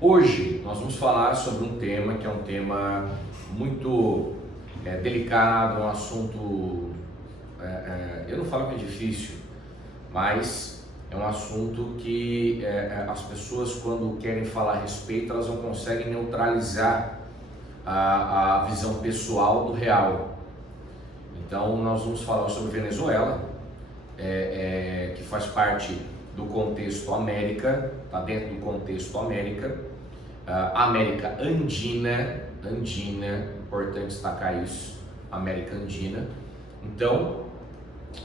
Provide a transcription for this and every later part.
Hoje nós vamos falar sobre um tema que é um tema muito delicado, um assunto, eu não falo que é difícil, mas é um assunto que as pessoas, quando querem falar a respeito, elas não conseguem neutralizar a visão pessoal do real. Então nós vamos falar sobre Venezuela, que faz parte do contexto América, está dentro do contexto América, América Andina, importante destacar isso, América Andina. Então,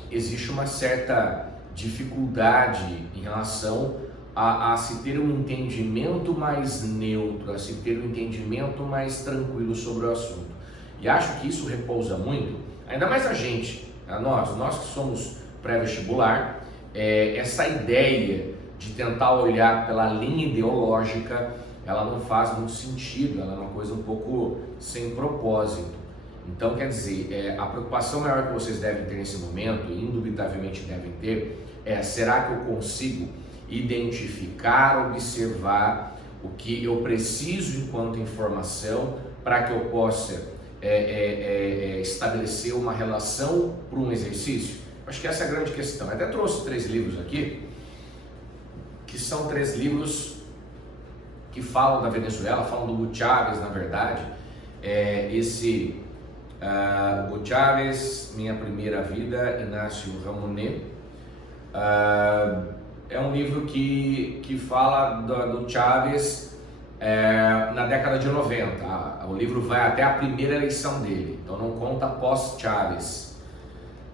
existe uma certa dificuldade em relação a se ter um entendimento mais neutro, a se ter um entendimento mais tranquilo sobre o assunto. E acho que isso repousa muito, ainda mais a gente, nós que somos pré-vestibular, essa ideia de tentar olhar pela linha ideológica, ela não faz muito sentido, ela é uma coisa um pouco sem propósito. Então, quer dizer, a preocupação maior que vocês devem ter nesse momento, e indubitavelmente devem ter, será que eu consigo identificar, observar o que eu preciso enquanto informação para que eu possa estabelecer uma relação para um exercício? Acho que essa é a grande questão. Eu até trouxe 3 livros aqui, que são 3 livros que falam da Venezuela, falam do Hugo Chávez, na verdade. Hugo Chávez, Minha Primeira Vida, Inácio Ramonet. É um livro que fala do Chávez na década de 90. O livro vai até a primeira eleição dele, então não conta pós-Chávez,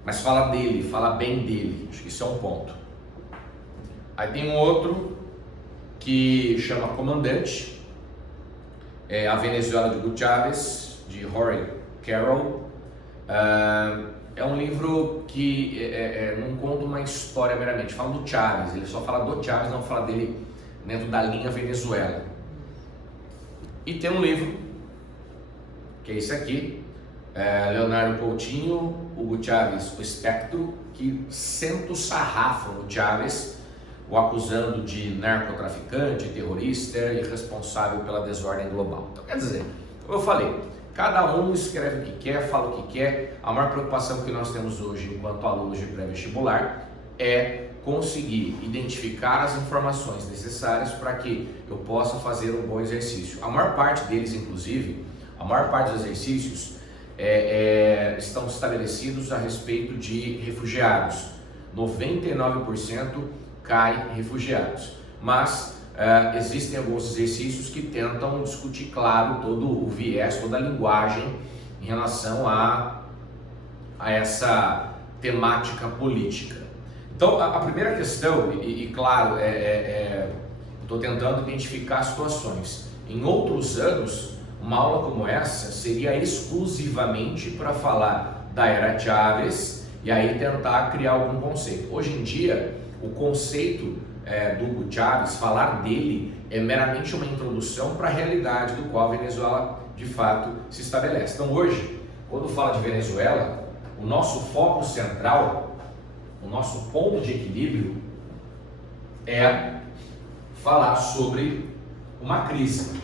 mas fala dele, fala bem dele. Acho que isso é um ponto. Aí tem um outro que chama Comandante, a Venezuela de Hugo Chávez, de Rory Carroll. É um livro que não conta uma história meramente, fala do Chávez, ele só fala do Chávez, não fala dele dentro da linha Venezuela. E tem um livro, que é esse aqui, Leonardo Coutinho, Hugo Chávez, O Espectro, que senta o sarrafo no Chávez, o acusando de narcotraficante, terrorista e responsável pela desordem global. Então, quer dizer, como eu falei, cada um escreve o que quer, fala o que quer. A maior preocupação que nós temos hoje, enquanto alunos de pré-vestibular, é conseguir identificar as informações necessárias para que eu possa fazer um bom exercício. A maior parte deles, inclusive, a maior parte dos exercícios estão estabelecidos a respeito de refugiados. 99% cai refugiados, mas existem alguns exercícios que tentam discutir, claro, todo o viés, toda a linguagem em relação a essa temática política. Então, a primeira questão, claro, estou tentando identificar situações. Em outros anos, uma aula como essa seria exclusivamente para falar da era Chávez e aí tentar criar algum conceito. Hoje em dia, o conceito do Hugo Chávez, falar dele, é meramente uma introdução para a realidade do qual a Venezuela de fato se estabelece. Então hoje, quando fala de Venezuela, o nosso foco central, o nosso ponto de equilíbrio é falar sobre uma crise.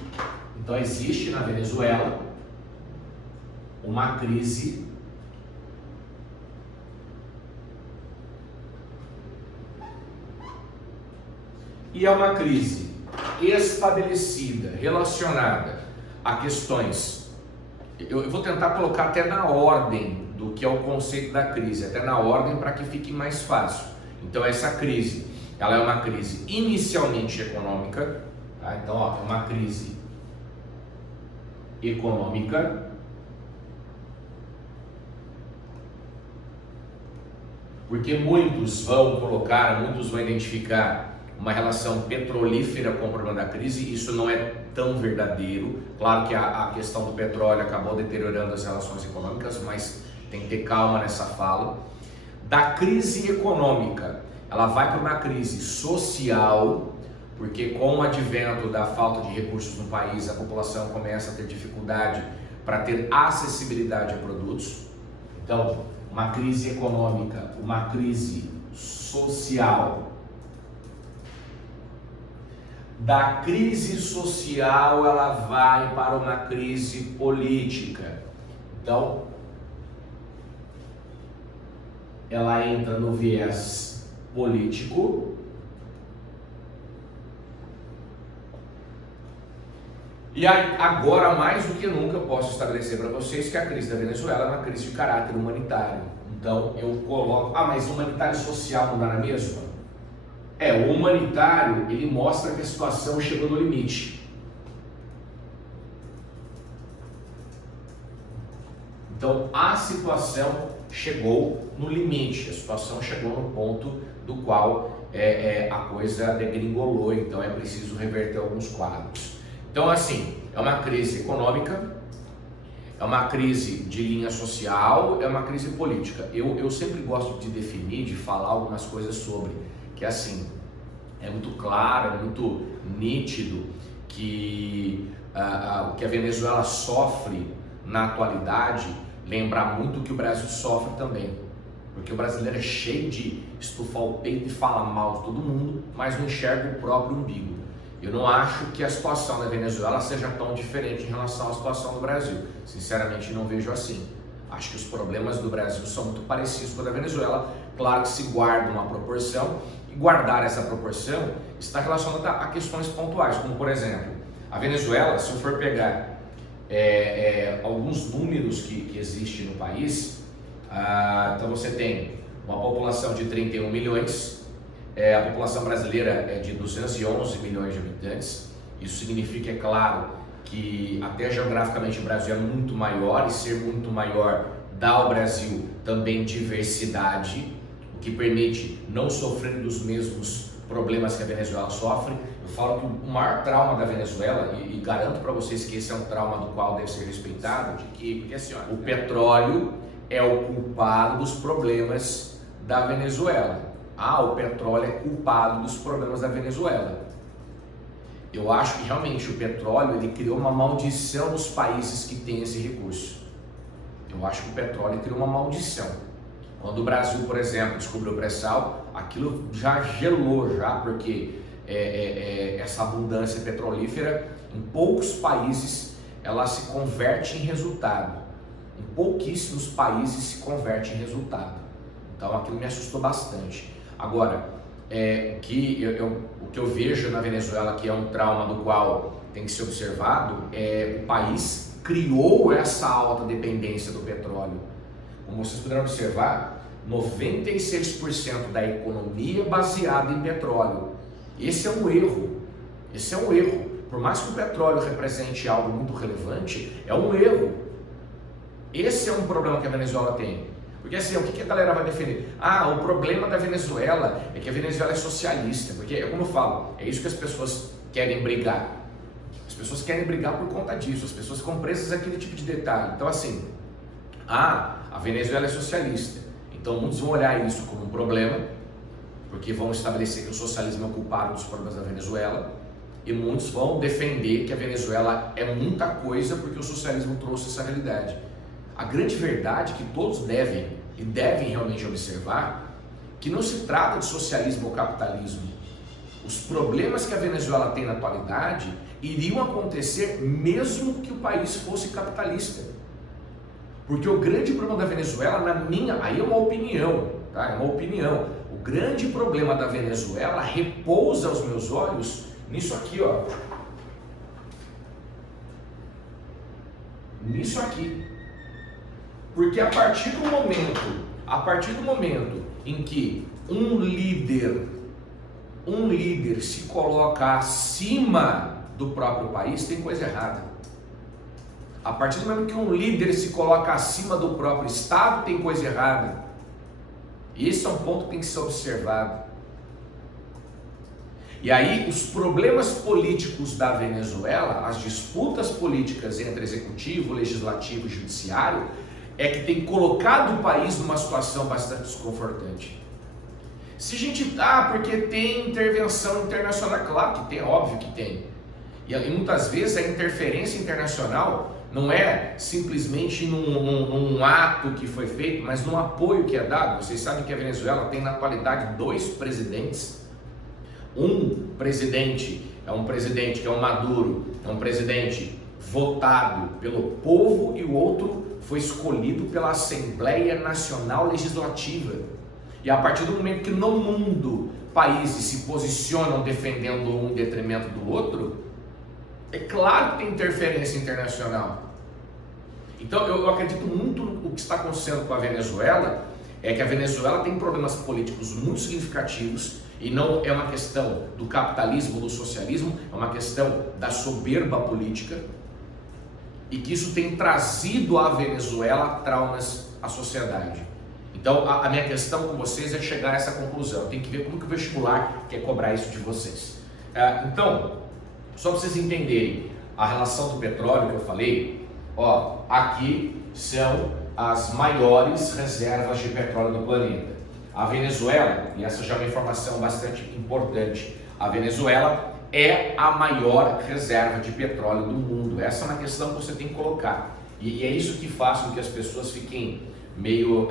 Então existe na Venezuela uma crise e é uma crise estabelecida, relacionada a questões, eu vou tentar colocar até na ordem do que é o conceito da crise, até na ordem para que fique mais fácil. Então essa crise, ela é uma crise inicialmente econômica, tá? Então é uma crise econômica, porque muitos vão identificar uma relação petrolífera com o problema da crise. Isso não é tão verdadeiro. Claro que a questão do petróleo acabou deteriorando as relações econômicas, mas tem que ter calma nessa fala. Da crise econômica, ela vai para uma crise social, porque com o advento da falta de recursos no país, a população começa a ter dificuldade para ter acessibilidade a produtos. Então, uma crise econômica, uma crise social. Da crise social ela vai para uma crise política. Então, ela entra no viés político e agora, mais do que nunca, eu posso estabelecer para vocês que a crise da Venezuela é uma crise de caráter humanitário. Então, eu coloco... mas humanitário social não dá na mesma? O humanitário, ele mostra que a situação chegou no limite. Então, a situação chegou no limite, a situação chegou no ponto do qual a coisa degringolou, então é preciso reverter alguns quadros. Então, assim, é uma crise econômica, é uma crise de linha social, é uma crise política. Eu sempre gosto de definir, de falar algumas coisas sobre, que assim, é muito claro, é muito nítido que o que a Venezuela sofre na atualidade lembra muito o que o Brasil sofre também. Porque o brasileiro é cheio de estufar o peito e falar mal de todo mundo, mas não enxerga o próprio umbigo. Eu não acho que a situação da Venezuela seja tão diferente em relação à situação do Brasil. Sinceramente, não vejo assim. Acho que os problemas do Brasil são muito parecidos com a da Venezuela. Claro que se guarda uma proporção, e guardar essa proporção está relacionada a questões pontuais, como por exemplo, a Venezuela, se eu for pegar alguns números que existem no país, então você tem uma população de 31 milhões, a população brasileira é de 211 milhões de habitantes. Isso significa, é claro, que até geograficamente o Brasil é muito maior, e ser muito maior dá ao Brasil também diversidade, o que permite não sofrer dos mesmos problemas que a Venezuela sofre. Eu falo que o maior trauma da Venezuela, e garanto para vocês que esse é um trauma do qual deve ser respeitado, porque assim, o petróleo é o culpado dos problemas da Venezuela. O petróleo é culpado dos problemas da Venezuela. Eu acho que realmente o petróleo ele criou uma maldição nos países que têm esse recurso. Eu acho que o petróleo criou uma maldição. Quando o Brasil, por exemplo, descobriu o pré-sal, aquilo já gelou, porque essa abundância petrolífera, em poucos países, ela se converte em resultado. Em pouquíssimos países se converte em resultado. Então aquilo me assustou bastante. Agora, o que eu vejo na Venezuela, que é um trauma do qual tem que ser observado, o país criou essa alta dependência do petróleo. Como vocês puderam observar, 96% da economia é baseada em petróleo. Esse é um erro. Por mais que o petróleo represente algo muito relevante, é um erro. Esse é um problema que a Venezuela tem. Porque assim, o que a galera vai defender? O problema da Venezuela é que a Venezuela é socialista. Porque, como eu falo, é isso que as pessoas querem brigar. As pessoas querem brigar por conta disso. As pessoas ficam presas àquele tipo de detalhe. Então assim, a Venezuela é socialista. Então muitos vão olhar isso como um problema, porque vão estabelecer que o socialismo é o culpado dos problemas da Venezuela. E muitos vão defender que a Venezuela é muita coisa porque o socialismo trouxe essa realidade. A grande verdade que todos devem realmente observar, que não se trata de socialismo ou capitalismo. Os problemas que a Venezuela tem na atualidade iriam acontecer mesmo que o país fosse capitalista. Porque o grande problema da Venezuela, aí é uma opinião, tá? É uma opinião. O grande problema da Venezuela repousa aos meus olhos nisso aqui, ó. Nisso aqui. Porque a partir do momento em que um líder se coloca acima do próprio país, tem coisa errada. A partir do momento que um líder se coloca acima do próprio estado, tem coisa errada. Esse é um ponto que tem que ser observado. E aí os problemas políticos da Venezuela, as disputas políticas entre executivo, legislativo e judiciário, é que tem colocado o país numa situação bastante desconfortante. Se a gente porque tem intervenção internacional, claro que tem, óbvio que tem. E muitas vezes a interferência internacional não é simplesmente num ato que foi feito, mas num apoio que é dado. Vocês sabem que a Venezuela tem na atualidade 2 presidentes. Um presidente é um presidente que é um Maduro, é um presidente votado pelo povo, e o outro foi escolhido pela Assembleia Nacional Legislativa. E a partir do momento que no mundo países se posicionam defendendo um em detrimento do outro, é claro que tem interferência internacional. Então eu acredito muito no que está acontecendo com a Venezuela, é que a Venezuela tem problemas políticos muito significativos, e não é uma questão do capitalismo ou do socialismo, é uma questão da soberba política, e que isso tem trazido à Venezuela traumas à sociedade. Então a minha questão com vocês é chegar a essa conclusão. Tem que ver como que o vestibular quer cobrar isso de vocês. Então, só para vocês entenderem a relação do petróleo que eu falei, ó, aqui são as maiores reservas de petróleo do planeta. A Venezuela, e essa já é uma informação bastante importante, a Venezuela é a maior reserva de petróleo do mundo. Essa é uma questão que você tem que colocar. E é isso que faz com que as pessoas fiquem meio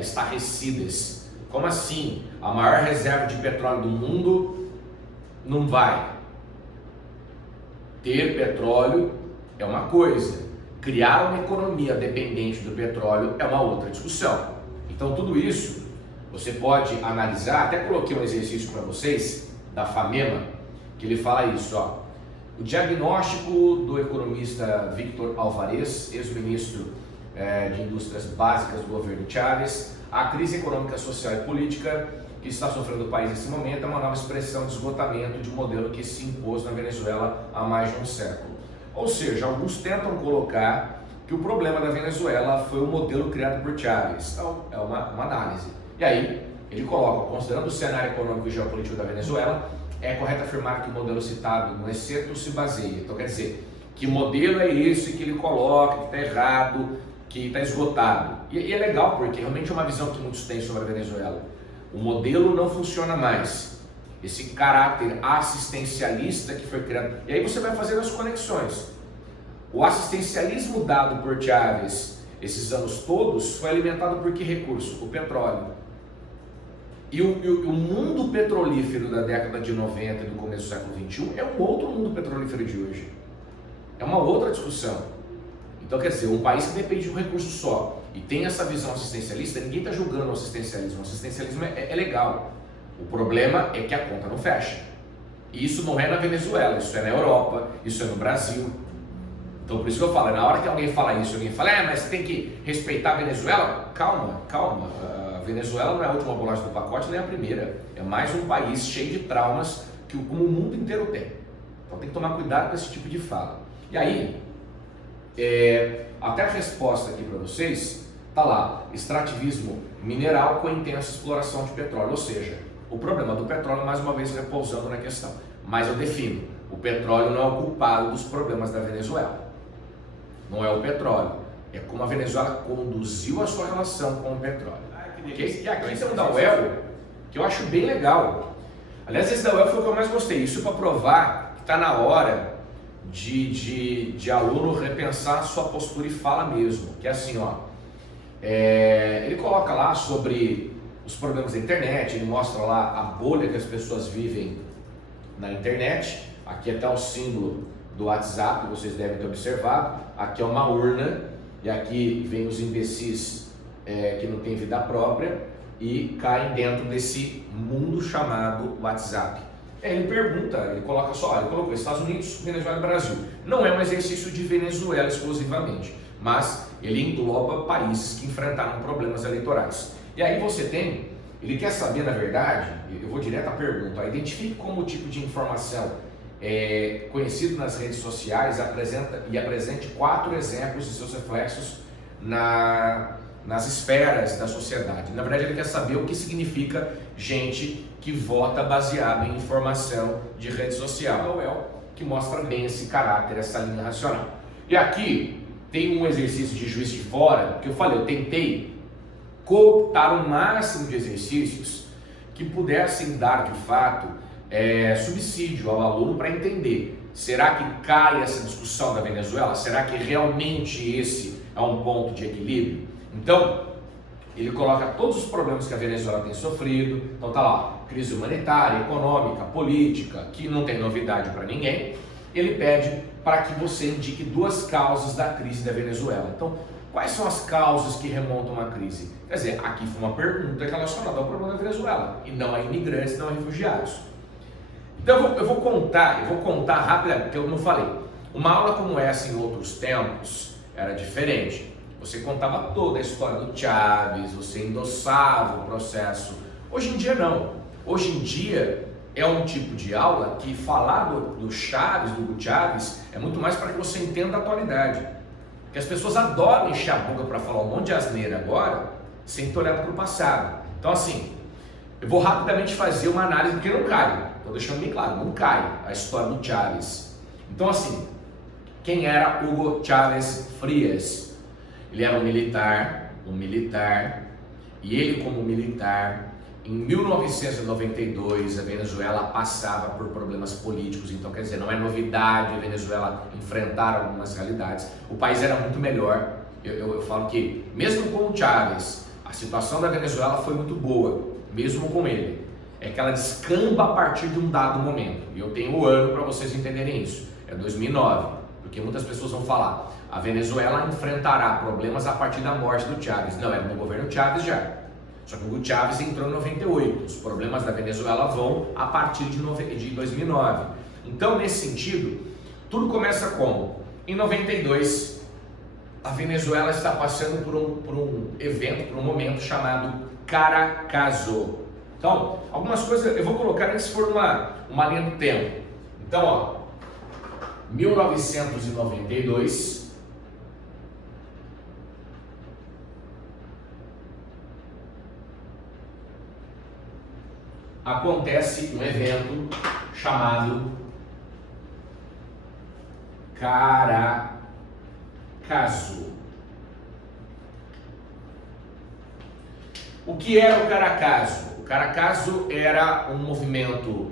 estarrecidas. Como assim? A maior reserva de petróleo do mundo não vai. Ter petróleo é uma coisa. Criar uma economia dependente do petróleo é uma outra discussão. Então tudo isso você pode analisar. Até coloquei um exercício para vocês da FAMEMA, que ele fala isso, ó. O diagnóstico do economista Víctor Álvarez, ex-ministro de Indústrias Básicas do governo Chávez: a crise econômica, social e política que está sofrendo o país nesse momento é uma nova expressão de esgotamento de um modelo que se impôs na Venezuela há mais de um século. Ou seja, alguns tentam colocar que o problema da Venezuela foi o modelo criado por Chávez. Então, é uma análise. E aí, ele coloca, considerando o cenário econômico e geopolítico da Venezuela, é correto afirmar que o modelo citado no excerto se baseia. Então, quer dizer, que modelo é esse que ele coloca, que está errado, que está esgotado. E é legal, porque realmente é uma visão que muitos têm sobre a Venezuela. O modelo não funciona mais. Esse caráter assistencialista que foi criado. E aí você vai fazendo as conexões. O assistencialismo dado por Chávez esses anos todos foi alimentado por que recurso? O petróleo. E o mundo petrolífero da década de 90 e do começo do século XXI é um outro mundo petrolífero de hoje. É uma outra discussão. Então, quer dizer, um país que depende de um recurso só e tem essa visão assistencialista, ninguém está julgando o assistencialismo. O assistencialismo é legal. O problema é que a conta não fecha. E isso não é na Venezuela, isso é na Europa, isso é no Brasil. Então, por isso que eu falo, na hora que alguém fala isso, alguém fala, mas você tem que respeitar a Venezuela. Calma, calma. A Venezuela não é a última bolacha do pacote, nem a primeira. É mais um país cheio de traumas que como o mundo inteiro tem. Então tem que tomar cuidado com esse tipo de fala. E aí, até a resposta aqui para vocês, tá lá, extrativismo mineral com intensa exploração de petróleo. Ou seja, o problema do petróleo, mais uma vez repousando na questão. Mas eu defino, o petróleo não é o culpado dos problemas da Venezuela. Não é o petróleo, é como a Venezuela conduziu a sua relação com o petróleo. E aqui tem um da UEL, que eu acho bem legal. Aliás, esse da UEL foi o que eu mais gostei. Isso para provar que está na hora de aluno repensar a sua postura e fala mesmo. Que é assim, ó. Ele coloca lá sobre os problemas da internet, ele mostra lá a bolha que as pessoas vivem na internet. Aqui até o símbolo do WhatsApp, vocês devem ter observado. Aqui é uma urna e aqui vem os imbecis que não têm vida própria e caem dentro desse mundo chamado WhatsApp. Ele pergunta, ele coloca só, ele colocou Estados Unidos, Venezuela e Brasil. Não é um exercício de Venezuela exclusivamente, mas ele engloba países que enfrentaram problemas eleitorais. E aí você tem, ele quer saber, na verdade, eu vou direto à pergunta, identifique como o tipo de informação conhecido nas redes sociais apresente 4 exemplos de seus reflexos nas esferas da sociedade. Na verdade, ele quer saber o que significa gente que vota baseado em informação de rede social, que mostra bem esse caráter, essa linha racional. E aqui tem um exercício de juiz de fora, que eu falei, eu tentei cooptar o máximo de exercícios que pudessem dar, de fato, subsídio ao aluno para entender, será que cai essa discussão da Venezuela? Será que realmente esse é um ponto de equilíbrio? Então, ele coloca todos os problemas que a Venezuela tem sofrido. Então tá lá, crise humanitária, econômica, política, que não tem novidade para ninguém. Ele pede para que você indique duas causas da crise da Venezuela. Então, quais são as causas que remontam à crise? Quer dizer, aqui foi uma pergunta relacionada ao problema da Venezuela, e não a imigrantes, não a refugiados. Então eu vou contar rapidamente, porque eu não falei. Uma aula como essa em outros tempos era diferente. Você contava toda a história do Chávez, você endossava o processo. Hoje em dia não. Hoje em dia é um tipo de aula que falar do Chávez, do Hugo Chávez, é muito mais para que você entenda a atualidade. Porque as pessoas adoram encher a boca para falar um monte de asneira agora, sem ter olhado para o passado. Então assim, eu vou rapidamente fazer uma análise, porque não cai. Estou deixando bem claro, não cai a história do Chávez. Então assim, quem era Hugo Chávez Frias? Ele era um militar, e ele como militar, em 1992 a Venezuela passava por problemas políticos, então quer dizer, não é novidade a Venezuela enfrentar algumas realidades. O país era muito melhor, eu falo que mesmo com o Chávez, a situação da Venezuela foi muito boa, mesmo com ele. É que ela descamba a partir de um dado momento, e eu tenho o ano para vocês entenderem isso, é 2009, porque muitas pessoas vão falar, a Venezuela enfrentará problemas a partir da morte do Chávez. Não, era no governo Chávez já. Só que o Chávez entrou em 98. Os problemas da Venezuela vão a partir de 2009. Então, nesse sentido, tudo começa como? Em 92, a Venezuela está passando por um evento, por um momento chamado Caracazo. Então, algumas coisas eu vou colocar antes se for uma linha do tempo. Então, ó, 1992... acontece um evento chamado Caracazo. O que era o Caracazo? O Caracazo era um movimento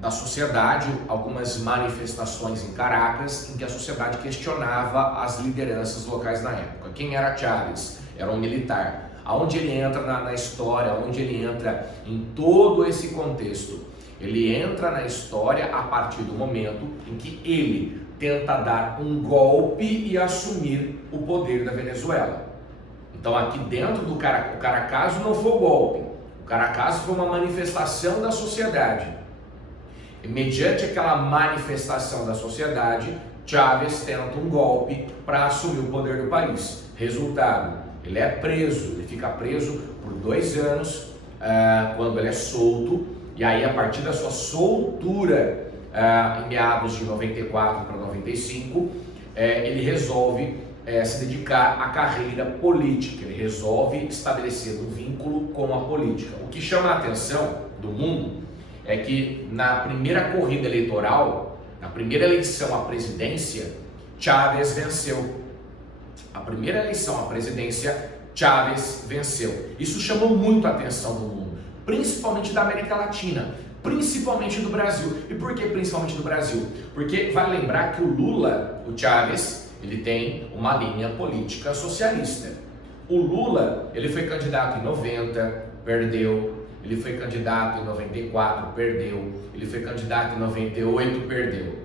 da sociedade, algumas manifestações em Caracas, em que a sociedade questionava as lideranças locais na época. Quem era Chávez? Era um militar. Aonde ele entra na história, onde ele entra em todo esse contexto. Ele entra na história a partir do momento em que ele tenta dar um golpe e assumir o poder da Venezuela. Então aqui dentro do Caracazo não foi o golpe, o Caracazo foi uma manifestação da sociedade. E mediante aquela manifestação da sociedade, Chávez tenta um golpe para assumir o poder do país. Resultado, ele é preso, ele fica preso por 2 anos, quando ele é solto, e aí a partir da sua soltura, em meados de 94 para 95, ele resolve se dedicar à carreira política, ele resolve estabelecer um vínculo com a política. O que chama a atenção do mundo é que na primeira corrida eleitoral, na primeira eleição à presidência, Chávez venceu. A primeira eleição à presidência, Chávez venceu. Isso chamou muito a atenção do mundo, principalmente da América Latina, principalmente do Brasil. E por que principalmente do Brasil? Porque vale lembrar que o Lula, o Chávez, ele tem uma linha política socialista. O Lula, ele foi candidato em 90, perdeu. Ele foi candidato em 94, perdeu. Ele foi candidato em 98, perdeu.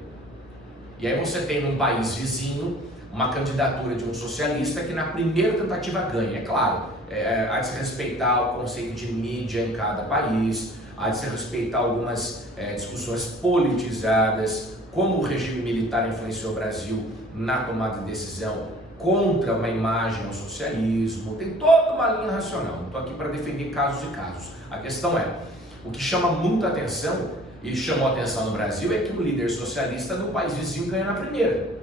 E aí você tem num país vizinho uma candidatura de um socialista que na primeira tentativa ganha. É claro, há de se respeitar o conceito de mídia em cada país, há de se respeitar algumas discussões politizadas, como o regime militar influenciou o Brasil na tomada de decisão contra uma imagem ao socialismo. Tem toda uma linha racional, não estou aqui para defender casos e casos. A questão é, o que chama muita atenção, e chamou atenção no Brasil, é que o líder socialista no país vizinho ganha na primeira.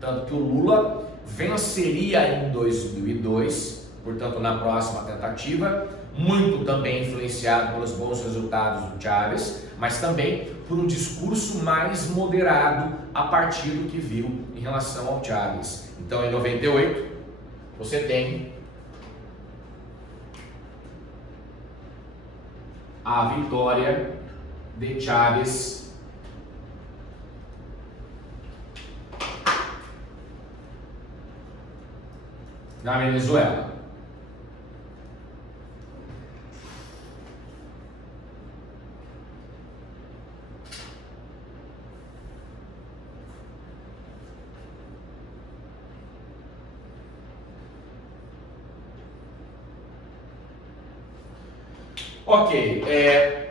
Tanto que o Lula venceria em 2002, portanto na próxima tentativa, muito também influenciado pelos bons resultados do Chávez, mas também por um discurso mais moderado a partir do que viu em relação ao Chávez. Então em 98 você tem a vitória de Chávez na Venezuela. Ok,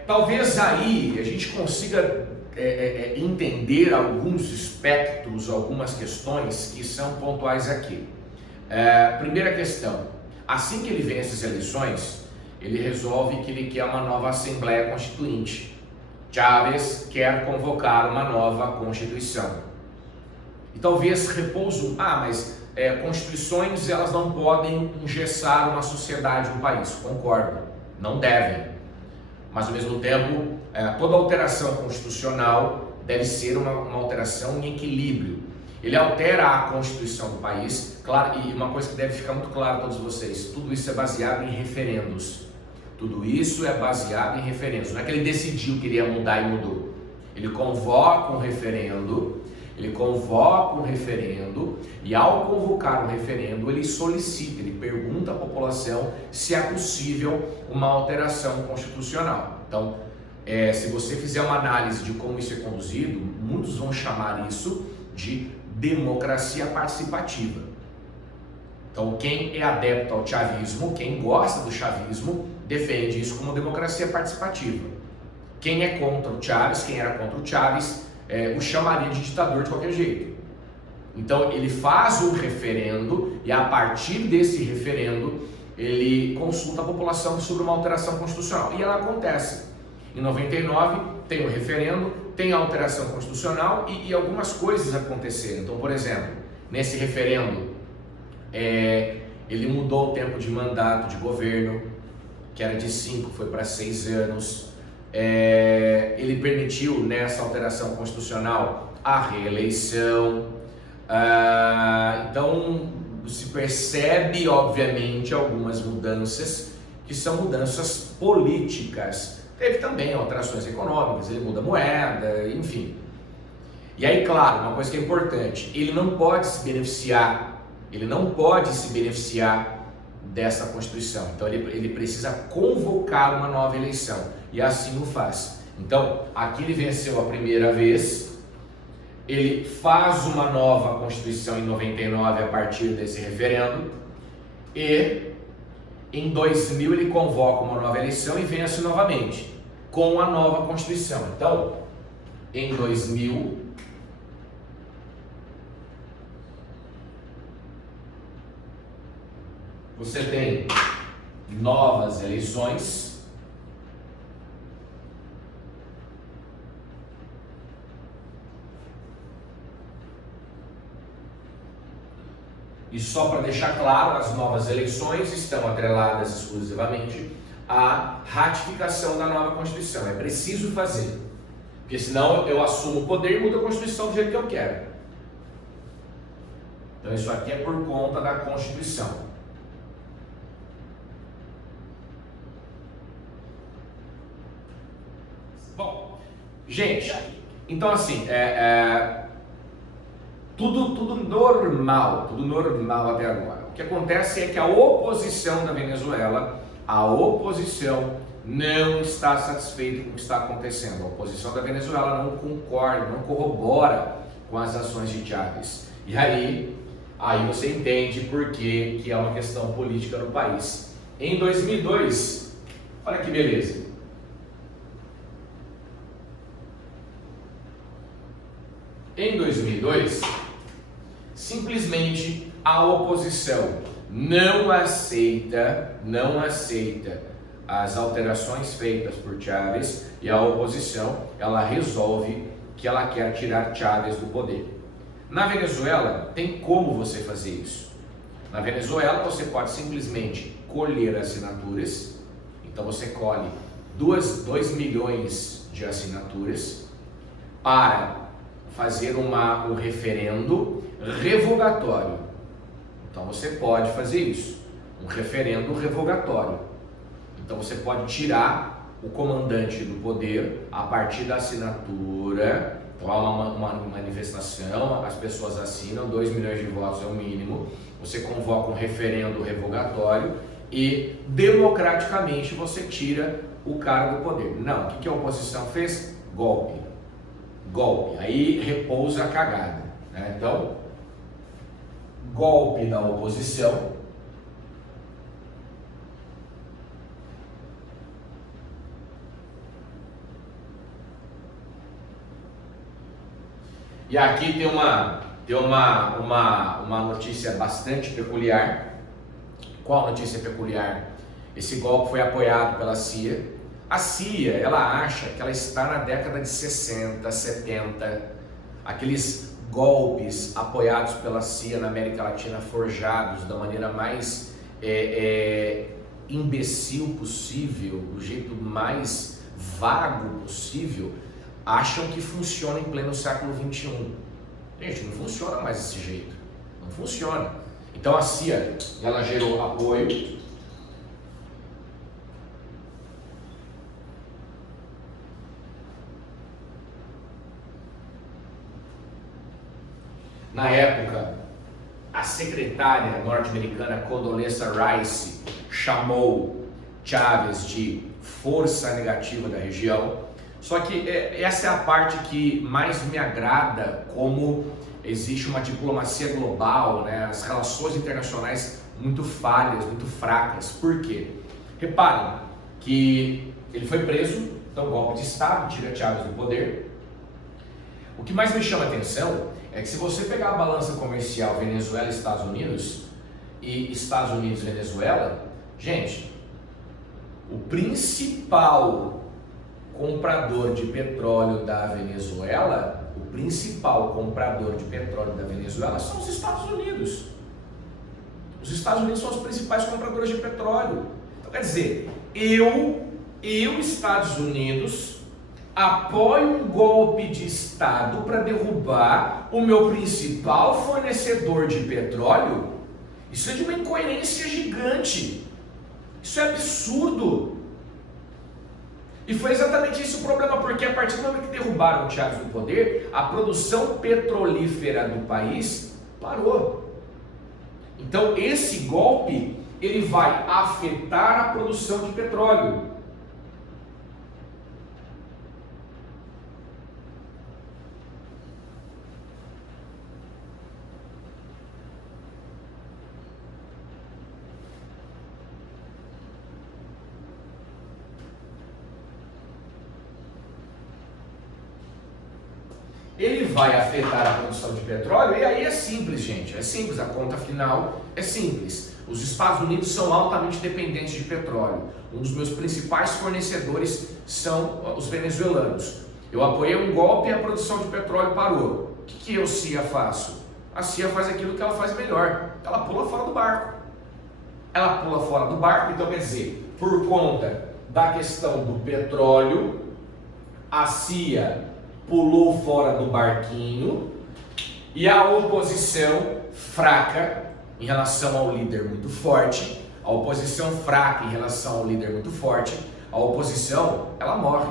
talvez aí a gente consiga entender alguns aspectos, algumas questões que são pontuais aqui. Primeira questão, assim que ele vence as eleições, ele resolve que ele quer uma nova Assembleia Constituinte. Chávez quer convocar uma nova Constituição. E talvez repousam, mas constituições elas não podem engessar uma sociedade, um país. Concordo, não devem. Mas ao mesmo tempo, toda alteração constitucional deve ser uma alteração em equilíbrio. Ele altera a Constituição do país, claro, e uma coisa que deve ficar muito clara a todos vocês, tudo isso é baseado em referendos. Tudo isso é baseado em referendos. Não é que ele decidiu que iria mudar e mudou. Ele convoca um referendo, e ao convocar um referendo, ele solicita, ele pergunta à população se é possível uma alteração constitucional. Então, se você fizer uma análise de como isso é conduzido, muitos vão chamar isso de democracia participativa. Então, quem é adepto ao chavismo, quem gosta do chavismo, defende isso como democracia participativa. Quem é contra o Chávez, quem era contra o Chávez, o chamaria de ditador de qualquer jeito. Então, ele faz um referendo e a partir desse referendo, ele consulta a população sobre uma alteração constitucional. E ela acontece. Em 99, tem o referendo, tem a alteração constitucional e algumas coisas aconteceram. Então, por exemplo, nesse referendo, ele mudou o tempo de mandato de governo, que era de 5, foi para 6 anos. Ele permitiu nessa alteração constitucional a reeleição. Então, se percebe, obviamente, algumas mudanças que são mudanças políticas. Teve também alterações econômicas, ele muda a moeda, enfim. E aí, claro, uma coisa que é importante, ele não pode se beneficiar dessa Constituição. Então, ele precisa convocar uma nova eleição, e assim o faz. Então, aqui ele venceu a primeira vez, ele faz uma nova Constituição em 99 a partir desse referendo, e em 2000 ele convoca uma nova eleição e vence novamente, com a nova Constituição. Então, em 2000, você tem novas eleições, e só para deixar claro, as novas eleições estão atreladas exclusivamente à ratificação da nova Constituição. É preciso fazer, porque senão eu assumo o poder e mudo a Constituição do jeito que eu quero. Então isso aqui é por conta da Constituição. Bom, gente, então assim, tudo normal até agora. O que acontece é que a oposição da Venezuela, não está satisfeita com o que está acontecendo. A oposição da Venezuela não concorda, não corrobora com as ações de Chávez. E aí você entende por que é uma questão política no país. Em 2002, olha que beleza. Em 2002, simplesmente a oposição não aceita as alterações feitas por Chávez, e a oposição ela resolve que ela quer tirar Chávez do poder. Na Venezuela tem como você fazer isso. Na Venezuela você pode simplesmente colher assinaturas. Então você colhe 2 milhões de assinaturas para fazer um referendo revogatório. Então você pode fazer isso, um referendo revogatório. Então você pode tirar o comandante do poder a partir da assinatura. Então há uma manifestação, as pessoas assinam, 2 milhões de votos é o mínimo, você convoca um referendo revogatório e democraticamente você tira o cara do poder. Não, o que a oposição fez? Golpe. Aí repousa a cagada, né? Então, golpe da oposição. E aqui tem uma notícia bastante peculiar. Qual notícia peculiar? Esse golpe foi apoiado pela CIA. A CIA, ela acha que ela está na década de 60, 70, aqueles golpes apoiados pela CIA na América Latina, forjados da maneira mais imbecil possível, do jeito mais vago possível, acham que funciona em pleno século XXI. Gente, não funciona mais desse jeito, não funciona. Então a CIA, ela gerou apoio. Na época, a secretária norte-americana Condoleezza Rice chamou Chávez de força negativa da região. Só que essa é a parte que mais me agrada, como existe uma diplomacia global, né? As relações internacionais muito falhas, muito fracas. Por quê? Reparem que ele foi preso, então golpe de Estado, tira Chávez do poder. O que mais me chama a atenção é que se você pegar a balança comercial Venezuela e Estados Unidos, e Estados Unidos e Venezuela, gente, o principal comprador de petróleo da Venezuela, são os Estados Unidos. Os Estados Unidos são os principais compradores de petróleo. Então, quer dizer, eu Estados Unidos, apoio um golpe de Estado para derrubar o meu principal fornecedor de petróleo. Isso é de uma incoerência gigante. Isso é absurdo. E foi exatamente esse o problema, porque a partir do momento que derrubaram o Chávez do poder, a produção petrolífera do país parou. Então esse golpe, ele vai afetar a produção de petróleo. Ele vai afetar a produção de petróleo, e aí é simples, gente, é simples, a conta final é simples. Os Estados Unidos são altamente dependentes de petróleo. Um dos meus principais fornecedores são os venezuelanos. Eu apoiei um golpe e a produção de petróleo parou. O que eu, CIA, faço? A CIA faz aquilo que ela faz melhor, ela pula fora do barco. Então quer dizer, por conta da questão do petróleo, a CIA pulou fora do barquinho, e a oposição fraca em relação ao líder muito forte, a oposição ela morre.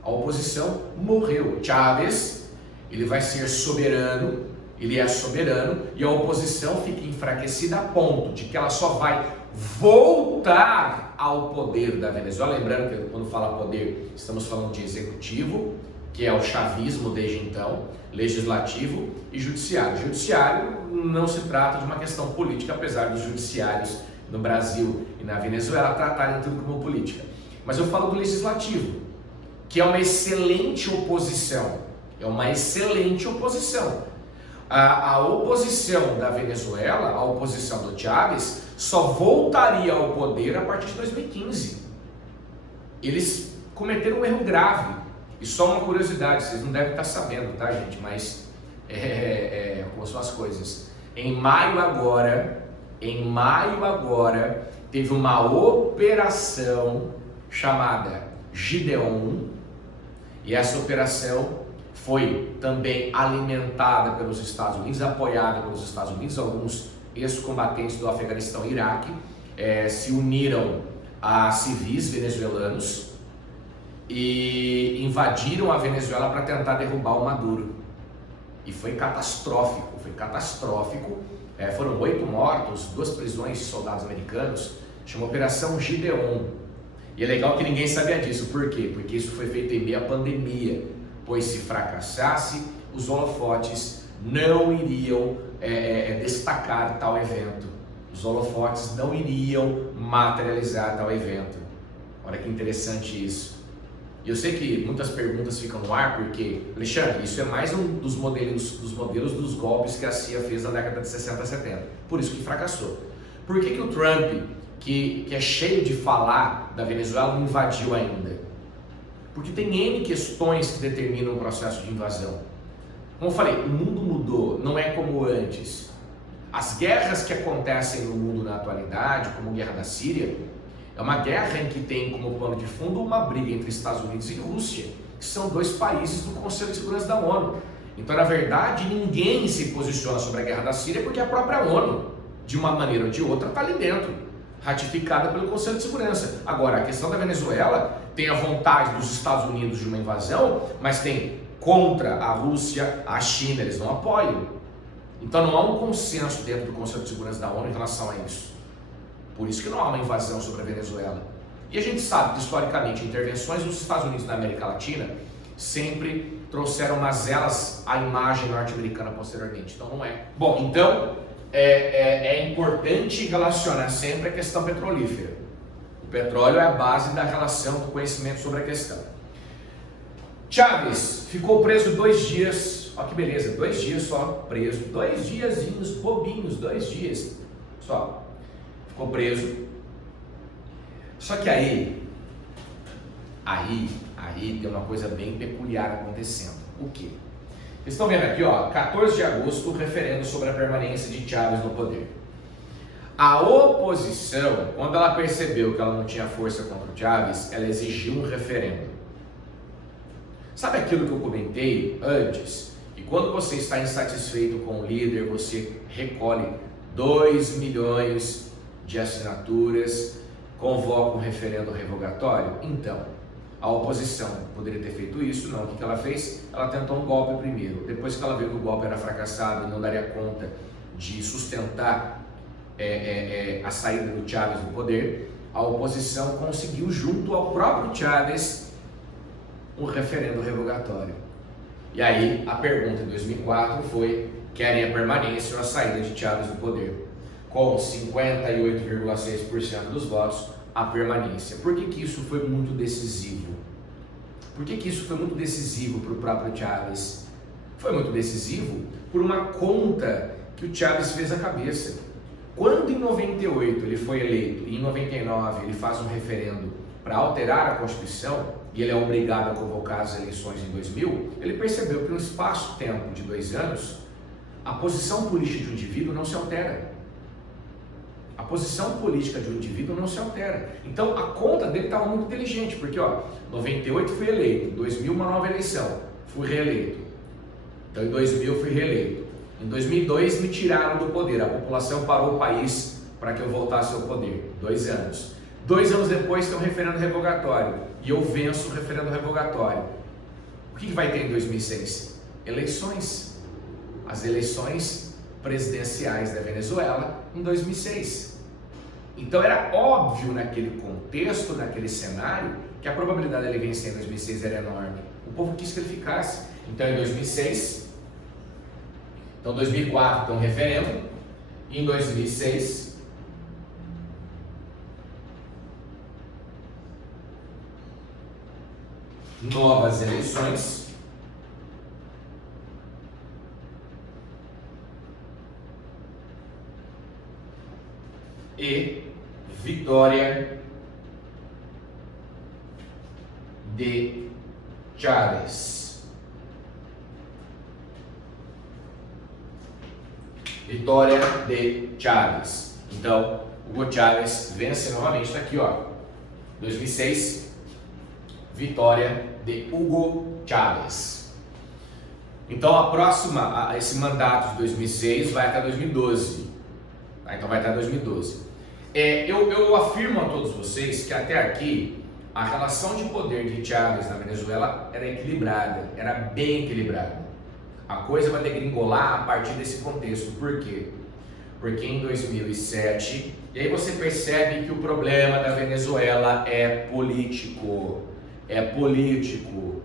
A oposição morreu. Chávez, ele vai ser soberano, ele é soberano, e a oposição fica enfraquecida a ponto de que ela só vai voltar ao poder da Venezuela. Lembrando que quando fala poder, estamos falando de executivo, que é o chavismo desde então, legislativo e judiciário. Judiciário não se trata de uma questão política, apesar dos judiciários no Brasil e na Venezuela tratarem tudo como política. Mas eu falo do legislativo, que é uma excelente oposição. A oposição da Venezuela, a oposição do Chávez, só voltaria ao poder a partir de 2015. Eles cometeram um erro grave. E só uma curiosidade, vocês não devem estar sabendo, tá, gente? Mas como são as coisas. Em maio agora, teve uma operação chamada Gideon, e essa operação foi também alimentada pelos Estados Unidos, apoiada pelos Estados Unidos. Alguns ex-combatentes do Afeganistão e Iraque se uniram a civis venezuelanos e invadiram a Venezuela para tentar derrubar o Maduro. E foi catastrófico. Foram 8 mortos, 2 prisões de soldados americanos. Chama Operação Gideon. E é legal que ninguém sabia disso. Por quê? Porque isso foi feito em meio à pandemia. Pois se fracassasse, os holofotes não iriam destacar tal evento. Os holofotes não iriam materializar tal evento. Olha que interessante isso. E eu sei que muitas perguntas ficam no ar porque, Alexandre, isso é mais um dos modelos dos golpes que a CIA fez na década de 60 e 70. Por isso que fracassou. Por que o Trump, que é cheio de falar da Venezuela, não invadiu ainda? Porque tem N questões que determinam o processo de invasão. Como eu falei, o mundo mudou, não é como antes. As guerras que acontecem no mundo na atualidade, como a guerra da Síria, é uma guerra em que tem como pano de fundo uma briga entre Estados Unidos e Rússia, que são dois países do Conselho de Segurança da ONU. Então, na verdade, ninguém se posiciona sobre a guerra da Síria porque a própria ONU, de uma maneira ou de outra, está ali dentro, ratificada pelo Conselho de Segurança. Agora, a questão da Venezuela tem a vontade dos Estados Unidos de uma invasão, mas tem contra a Rússia, a China, eles não apoiam. Então não há um consenso dentro do Conselho de Segurança da ONU em relação a isso. Por isso que não há uma invasão sobre a Venezuela. E a gente sabe que, historicamente, intervenções dos Estados Unidos na América Latina sempre trouxeram mazelas à imagem norte-americana posteriormente. Então não é. Bom, então é importante relacionar sempre a questão petrolífera. O petróleo é a base da relação do conhecimento sobre a questão. Chávez ficou preso 2 dias, olha que beleza, 2 dias só preso, 2 diazinhos, bobinhos, 2 dias só, ficou preso. Só que aí tem uma coisa bem peculiar acontecendo. O quê? Vocês estão vendo aqui, ó, 14 de agosto, referendo sobre a permanência de Chávez no poder. A oposição, quando ela percebeu que ela não tinha força contra o Chávez, ela exigiu um referendo. Sabe aquilo que eu comentei antes? E quando você está insatisfeito com o líder, você recolhe 2 milhões de assinaturas, convoca um referendo revogatório? Então, a oposição poderia ter feito isso, não. O que ela fez? Ela tentou um golpe primeiro. Depois que ela viu que o golpe era fracassado e não daria conta de sustentar a saída do Chávez do poder, a oposição conseguiu, junto ao próprio Chávez, um referendo revogatório. E aí a pergunta em 2004 foi: querem a permanência ou a saída de Chávez do poder? Com 58,6% dos votos, a permanência. Por que isso foi muito decisivo? Por que isso foi muito decisivo para o próprio Chávez? Foi muito decisivo por uma conta que o Chávez fez à cabeça. Quando em 98 ele foi eleito e em 99 ele faz um referendo para alterar a Constituição, e ele é obrigado a convocar as eleições em 2000, ele percebeu que no espaço-tempo de 2 anos, a posição política de um indivíduo não se altera. A posição política de um indivíduo não se altera. Então a conta dele estava muito inteligente, porque ó, 98 fui eleito, em 2000 uma nova eleição, fui reeleito. Então em 2000 fui reeleito. Em 2002 me tiraram do poder, a população parou o país para que eu voltasse ao poder, 2 anos. 2 anos depois tem um referendo revogatório e eu venço o referendo revogatório. O que vai ter em 2006? Eleições. As eleições presidenciais da Venezuela em 2006. Então era óbvio naquele contexto, naquele cenário, que a probabilidade dele vencer em 2006 era enorme. O povo quis que ele ficasse. Então em 2006, então 2004 tem um referendo, e em 2006 novas eleições, e vitória de Chávez. Vitória de Chávez. Então, Hugo Chávez vence novamente, está aqui, ó, 2006, vitória de Hugo Chávez. Então, esse mandato de 2006 vai até 2012. Tá? Então, vai até 2012. Eu afirmo a todos vocês que até aqui a relação de poder de Chávez na Venezuela era equilibrada, era bem equilibrada. A coisa vai degringolar a partir desse contexto. Por quê? Porque em 2007, e aí você percebe que o problema da Venezuela é político. É político.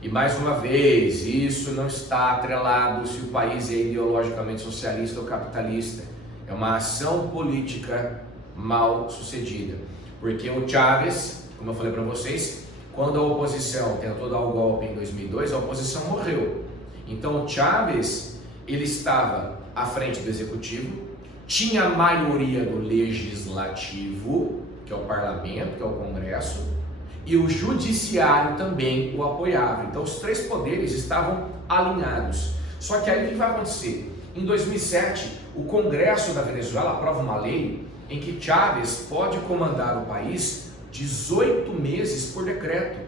E mais uma vez, isso não está atrelado se o país é ideologicamente socialista ou capitalista. É uma ação política mal sucedida. Porque o Chávez, como eu falei para vocês, quando a oposição tentou dar o golpe em 2002, a oposição morreu. Então o Chávez, ele estava à frente do executivo, tinha a maioria do legislativo, que é o parlamento, que é o Congresso, e o judiciário também o apoiava. Então os três poderes estavam alinhados. Só que aí o que vai acontecer? Em 2007, o Congresso da Venezuela aprova uma lei em que Chávez pode comandar o país 18 meses por decreto.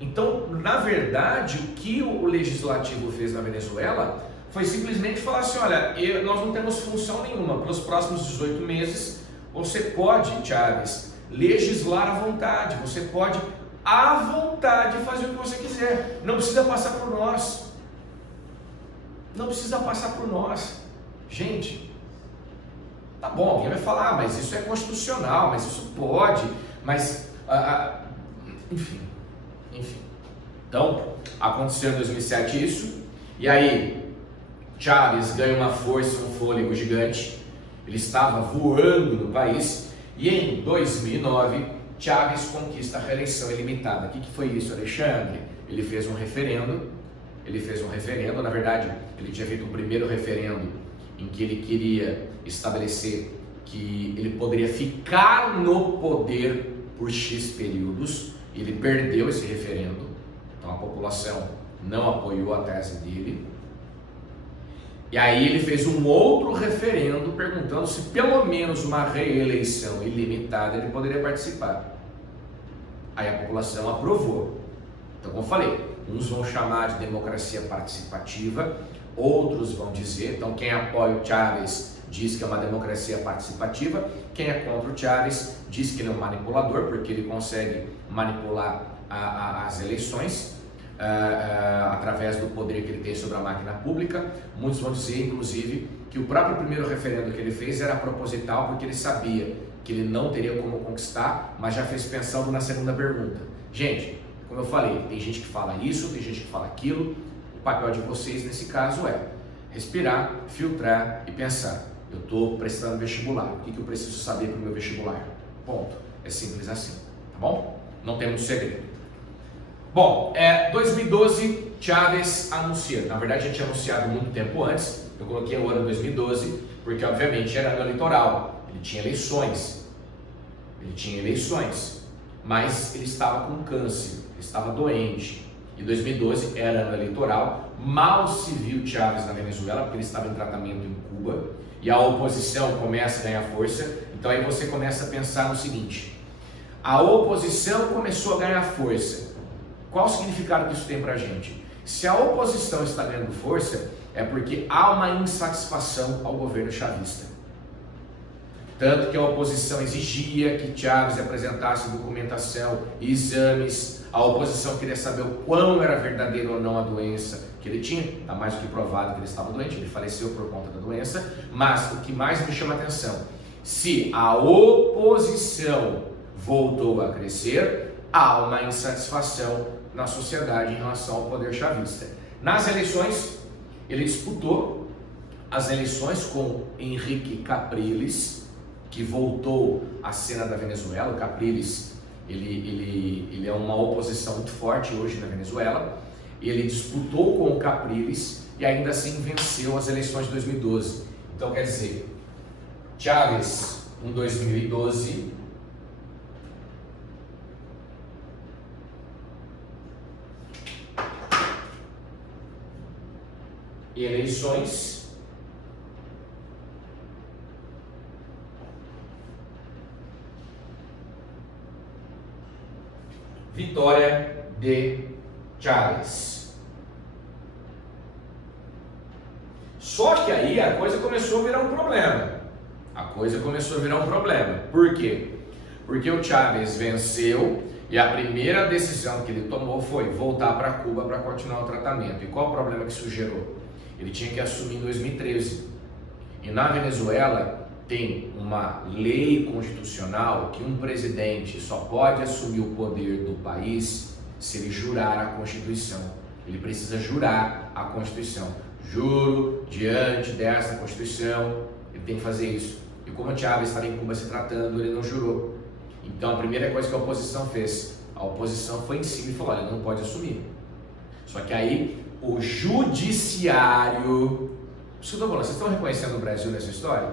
Então, na verdade, o que o legislativo fez na Venezuela foi simplesmente falar assim, olha, nós não temos função nenhuma, pelos próximos 18 meses, você pode, Chávez, legislar à vontade, você pode, à vontade, fazer o que você quiser, não precisa passar por nós. Não precisa passar por nós. Gente, tá bom, alguém vai falar, mas isso é constitucional, mas isso pode, mas, enfim. Então, aconteceu em 2007 isso, e aí Chávez ganha uma força, um fôlego gigante, ele estava voando no país, e em 2009, Chávez conquista a reeleição ilimitada. O que foi isso, Alexandre? Ele fez um referendo, na verdade, ele tinha feito o primeiro referendo em que ele queria estabelecer que ele poderia ficar no poder por X períodos, e ele perdeu esse referendo, então a população não apoiou a tese dele. E aí ele fez um outro referendo perguntando se pelo menos uma reeleição ilimitada ele poderia participar. Aí a população aprovou. Então, como eu falei, uns vão chamar de democracia participativa, outros vão dizer, então quem apoia o Chávez diz que é uma democracia participativa, quem é contra o Chávez diz que ele é um manipulador, porque ele consegue manipular as eleições através do poder que ele tem sobre a máquina pública. Muitos vão dizer, inclusive, que o próprio primeiro referendo que ele fez era proposital, porque ele sabia que ele não teria como conquistar, mas já fez pensando na segunda pergunta. Gente, como eu falei, tem gente que fala isso, tem gente que fala aquilo. O papel de vocês nesse caso é respirar, filtrar e pensar. Eu estou prestando vestibular, o que eu preciso saber para o meu vestibular? Ponto. É simples assim, tá bom? Não tem muito segredo. Bom, 2012, Chávez anuncia. Na verdade, já tinha anunciado muito tempo antes. Eu coloquei o ano 2012, porque obviamente era ano eleitoral. Ele tinha eleições. Mas ele estava com câncer, ele estava doente. Em 2012 era ano eleitoral. Mal se viu Chávez na Venezuela, porque ele estava em tratamento em Cuba. E a oposição começa a ganhar força. Então aí você começa a pensar no seguinte: a oposição começou a ganhar força. Qual o significado que isso tem para a gente? Se a oposição está ganhando força, é porque há uma insatisfação ao governo chavista. Tanto que a oposição exigia que Chávez apresentasse documentação e exames. A oposição queria saber o quão era verdadeiro ou não a doença que ele tinha. Está mais do que provado que ele estava doente, ele faleceu por conta da doença. Mas o que mais me chama a atenção, se a oposição voltou a crescer, há uma insatisfação na sociedade em relação ao poder chavista. Nas eleições, ele disputou as eleições com Henrique Capriles, que voltou à cena da Venezuela. O Capriles, ele é uma oposição muito forte hoje na Venezuela. Ele disputou com o Capriles e ainda assim venceu as eleições de 2012. Então, quer dizer, Chávez em 2012... eleições, vitória de Chávez. Só que aí a coisa começou a virar um problema. Por quê? Porque o Chávez venceu e a primeira decisão que ele tomou foi voltar para Cuba para continuar o tratamento. E qual o problema que isso gerou? Ele tinha que assumir em 2013. E na Venezuela tem uma lei constitucional que um presidente só pode assumir o poder do país se ele jurar a Constituição. Ele precisa jurar a Constituição. Juro diante dessa Constituição, ele tem que fazer isso. E como o Chávez estava em Cuba se tratando, ele não jurou. Então a primeira coisa que a oposição fez, A oposição foi em cima e falou, olha, não pode assumir. Só que aí o judiciário, isso que eu tô falando, vocês estão reconhecendo o Brasil nessa história?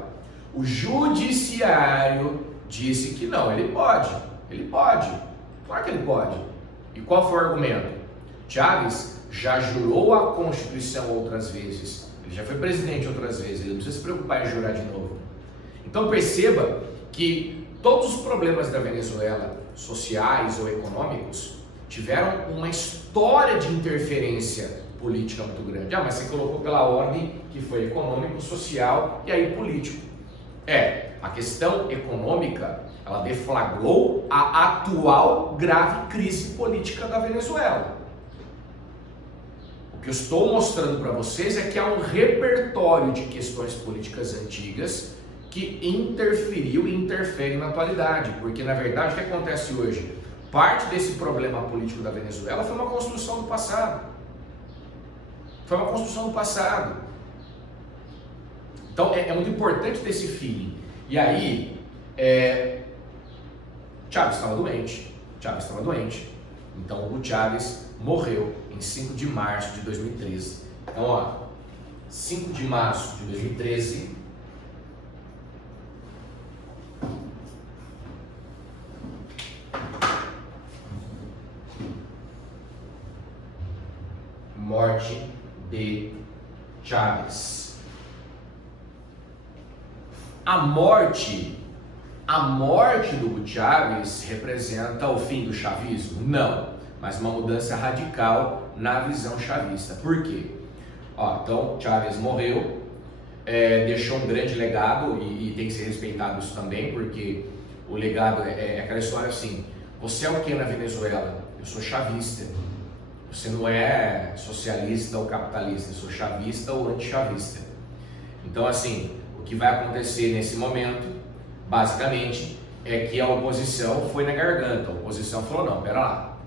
O judiciário disse que não, ele pode, claro que ele pode. E qual foi o argumento? Chávez já jurou a Constituição outras vezes, ele já foi presidente outras vezes, ele não precisa se preocupar em jurar de novo. Então perceba que todos os problemas da Venezuela, sociais ou econômicos, tiveram uma história de interferência política muito grande. Mas você colocou pela ordem que foi econômico, social e aí político. A questão econômica, ela deflagrou a atual grave crise política da Venezuela. O que eu estou mostrando para vocês é que há um repertório de questões políticas antigas que interferiu e interfere na atualidade, porque na verdade o que acontece hoje? Parte desse problema político da Venezuela foi uma construção do passado. Então é muito importante ter esse feeling. E aí, Chávez estava doente. Então Hugo Chávez morreu em 5 de março de 2013. Então, 5 de março de 2013. Morte de Chávez. A morte do Hugo Chávez representa o fim do chavismo? Não, mas uma mudança radical na visão chavista. Por quê? Então Chávez morreu, deixou um grande legado e tem que ser respeitado isso também, porque o legado é aquela história assim: você é o que na Venezuela? Eu sou chavista. Você não é socialista ou capitalista, eu sou chavista ou antichavista. Então, assim, o que vai acontecer nesse momento, basicamente, é que a oposição foi na garganta. A oposição falou, não, pera lá.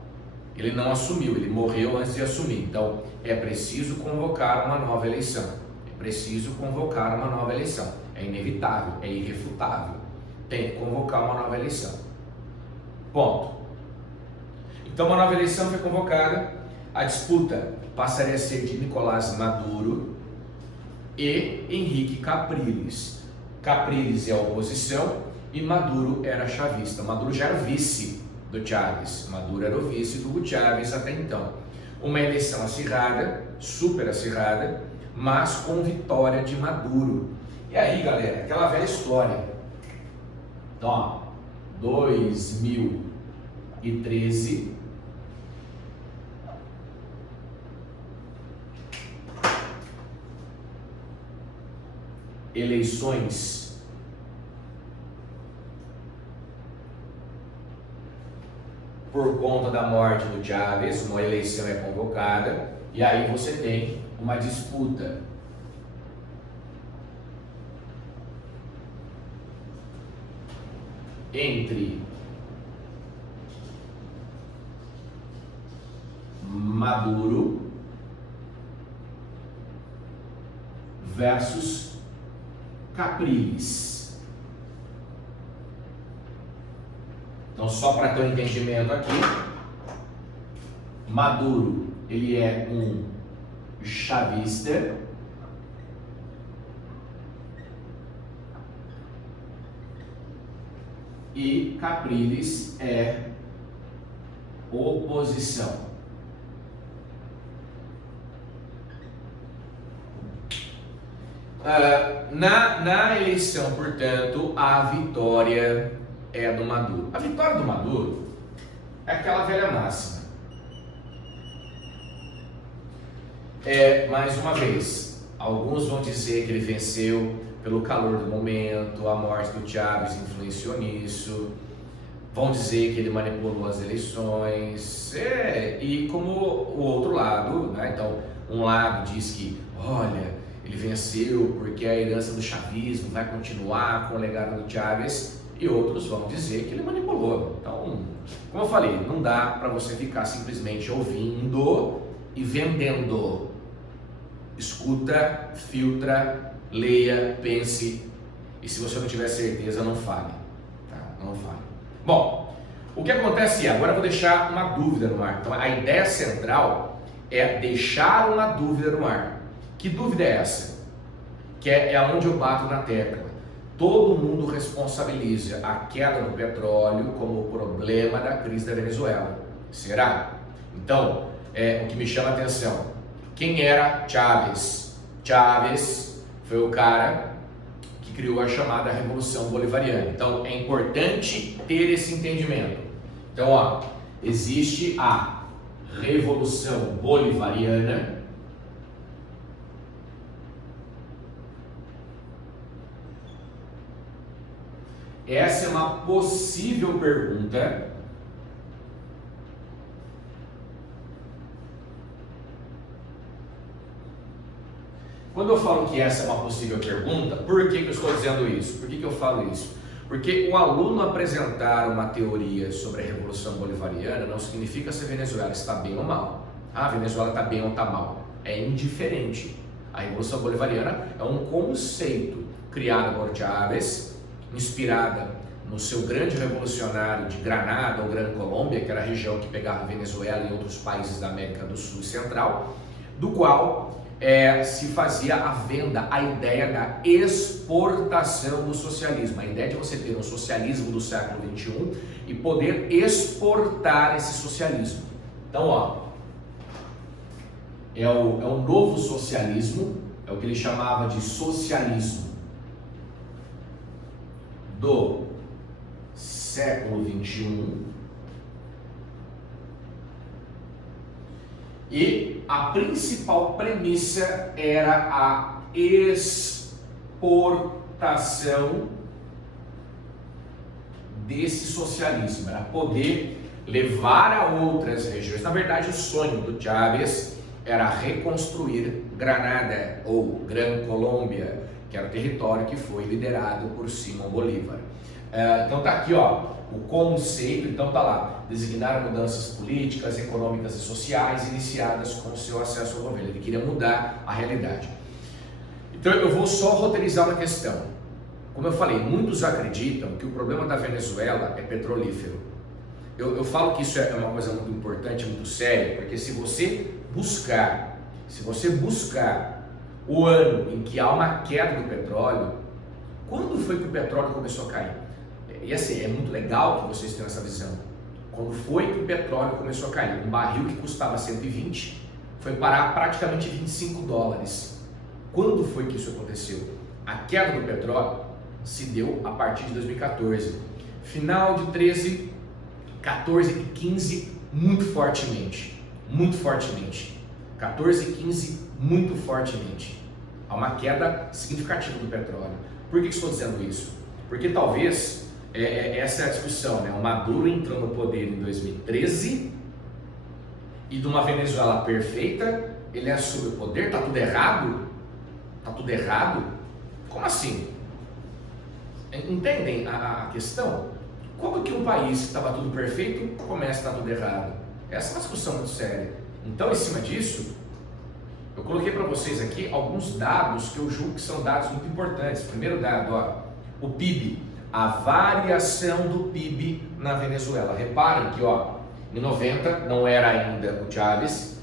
Ele não assumiu, ele morreu antes de assumir. Então, é preciso convocar uma nova eleição. É inevitável, é irrefutável. Tem que convocar uma nova eleição. Ponto. Então, uma nova eleição foi convocada. A disputa passaria a ser de Nicolás Maduro e Henrique Capriles. Capriles é a oposição e Maduro era chavista. Maduro já era o vice do Chávez. Maduro era o vice do Hugo Chávez até então. Uma eleição acirrada, super acirrada, mas com vitória de Maduro. E aí, galera, aquela velha história. Então, 2013... eleições por conta da morte do Chávez, uma eleição é convocada e aí você tem uma disputa entre Maduro versus Capriles. Então, só para ter um entendimento aqui, Maduro, ele é um chavista e Capriles é oposição. Na eleição, portanto, a vitória é do Maduro. A vitória do Maduro é aquela velha máxima. Mais uma vez, alguns vão dizer que ele venceu pelo calor do momento, a morte do Chávez influenciou nisso, vão dizer que ele manipulou as eleições, e como o outro lado, né? Então, um lado diz que, olha, ele venceu porque a herança do chavismo vai continuar com o legado do Chávez, e outros vão dizer que ele manipulou. Então, como eu falei, não dá para você ficar simplesmente ouvindo e vendendo. Escuta, filtra, leia, pense, e se você não tiver certeza, não fale. Tá? Não fale. Bom, O que acontece é, agora eu vou deixar uma dúvida no ar. Então a ideia central é deixar uma dúvida no ar. Que dúvida é essa? Que é onde eu bato na tecla. Todo mundo responsabiliza a queda no petróleo como o problema da crise da Venezuela. Será? Então, o que me chama a atenção, quem era Chávez? Chávez foi o cara que criou a chamada Revolução Bolivariana. Então, é importante ter esse entendimento. Então, ó, existe a Revolução Bolivariana, essa é uma possível pergunta. Quando eu falo que essa é uma possível pergunta, por que eu estou dizendo isso? Por que eu falo isso? Porque o aluno apresentar uma teoria sobre a Revolução Bolivariana não significa se a Venezuela está bem ou mal. Ah, a Venezuela está bem ou está mal. É indiferente. A Revolução Bolivariana é um conceito criado por Chávez, inspirada no seu grande revolucionário de Granada ou Gran Colômbia, que era a região que pegava a Venezuela e outros países da América do Sul e Central, do qual se fazia a venda, a ideia da exportação do socialismo, a ideia de você ter um socialismo do século XXI e poder exportar esse socialismo. Então, ó, é o novo socialismo, é o que ele chamava de socialismo do século XXI, e a principal premissa era a exportação desse socialismo, era poder levar a outras regiões. Na verdade, o sonho do Chávez era reconstruir Granada ou Gran Colômbia, que era o território que foi liderado por Simón Bolívar. Então tá aqui, ó, o conceito. Então tá lá, designar mudanças políticas, econômicas e sociais iniciadas com o seu acesso ao governo. Ele queria mudar a realidade. Então eu vou só roteirizar uma questão. Como eu falei, muitos acreditam que o problema da Venezuela é petrolífero. Eu falo que isso é uma coisa muito importante, muito séria, porque se você buscar o ano em que há uma queda do petróleo, quando foi que o petróleo começou a cair? E assim, é muito legal que vocês tenham essa visão. Quando foi que o petróleo começou a cair? Um barril que custava 120 foi parar praticamente 25 dólares. Quando foi que isso aconteceu? A queda do petróleo se deu a partir de 2014. Final de 13, 14 e 15, muito fortemente. 14 e 15, muito fortemente. Há uma queda significativa do petróleo. Por que estou dizendo isso? Porque talvez essa é a discussão, né? O Maduro entrou no poder em 2013 e de uma Venezuela perfeita ele assume o poder. Tá tudo errado? Tá tudo errado? Como assim? Entendem a questão? Como que um país que estava tudo perfeito começa a estar tudo errado? Essa é uma discussão muito séria. Então, em cima disso, eu coloquei para vocês aqui alguns dados que eu julgo que são dados muito importantes. Primeiro dado, ó, o PIB, a variação do PIB na Venezuela. Reparem que, ó, em 90 não era ainda o Chávez,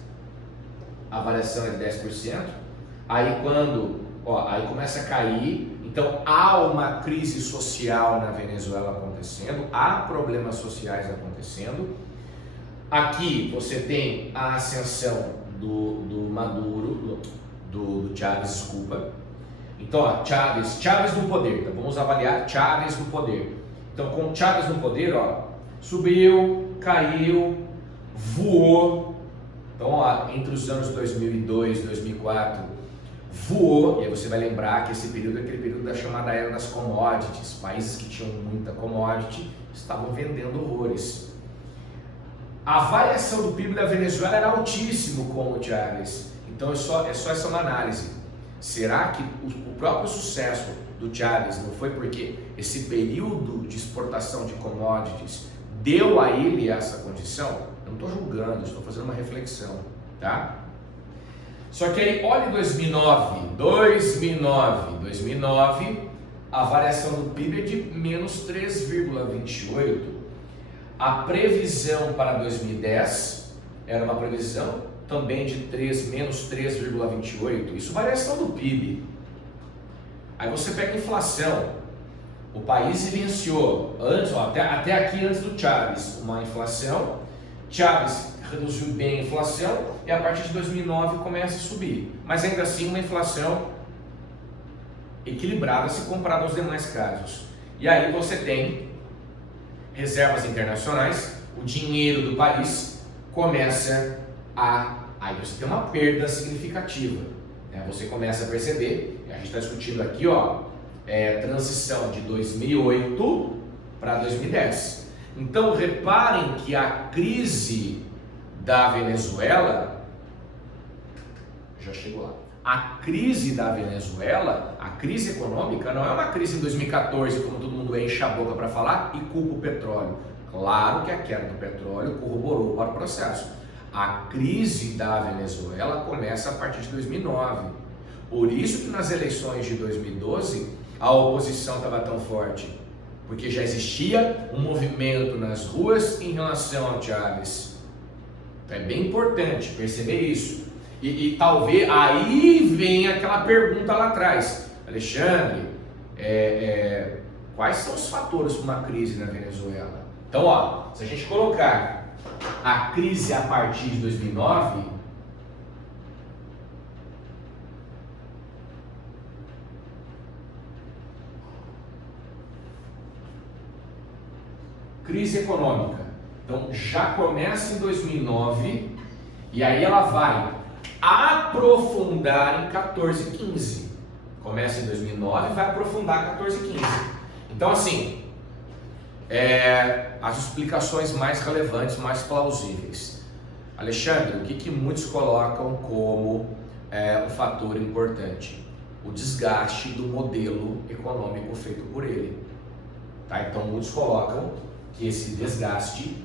a variação é de 10%. Aí aí começa a cair. Então há uma crise social na Venezuela acontecendo, há problemas sociais acontecendo. Aqui você tem a ascensão do Maduro, do Chávez, desculpa. Então, ó, Chávez no poder. Então, vamos avaliar Chávez no poder. Então, com Chávez no poder, ó, subiu, caiu, voou. Então, ó, entre os anos 2002 e 2004, voou. E aí você vai lembrar que esse período é aquele período da chamada era das commodities. Países que tinham muita commodity estavam vendendo horrores. A variação do PIB da Venezuela era altíssimo com o Chávez. Então é só essa uma análise. Será que o próprio sucesso do Chávez não foi porque esse período de exportação de commodities deu a ele essa condição? Eu não estou julgando, estou fazendo uma reflexão, tá? Só que aí, olha 2009, a variação do PIB é de menos 3,28. A previsão para 2010 era uma previsão também de menos 3,28%. Isso variação do PIB. Aí você pega a inflação. O país vivenciou, até aqui antes do Chávez, uma inflação. Chávez reduziu bem a inflação e a partir de 2009 começa a subir. Mas ainda assim uma inflação equilibrada se comparado aos demais casos. E aí você tem reservas internacionais, o dinheiro do país começa aí você tem uma perda significativa, né? Você começa a perceber, a gente está discutindo aqui, transição de 2008 para 2010. Então reparem que a crise da Venezuela, já chegou lá, a crise da Venezuela, a crise econômica não é uma crise em 2014, como todo mundo enche a boca para falar e culpa o petróleo. Claro que a queda do petróleo corroborou para o processo. A crise da Venezuela começa a partir de 2009. Por isso que nas eleições de 2012 a oposição estava tão forte, porque já existia um movimento nas ruas em relação ao Chávez. Então é bem importante perceber isso. E talvez aí vem aquela pergunta lá atrás, Alexandre, quais são os fatores para uma crise na Venezuela? Então, se a gente colocar a crise a partir de 2009, crise econômica, então já começa em 2009 e aí ela vai aprofundar em 14 e 15. Começa em 2009 e vai aprofundar 14 e 15. Então assim, as explicações mais relevantes, mais plausíveis. Alexandre, o que muitos colocam como um fator importante? O desgaste do modelo econômico feito por ele. Tá? Então muitos colocam que esse desgaste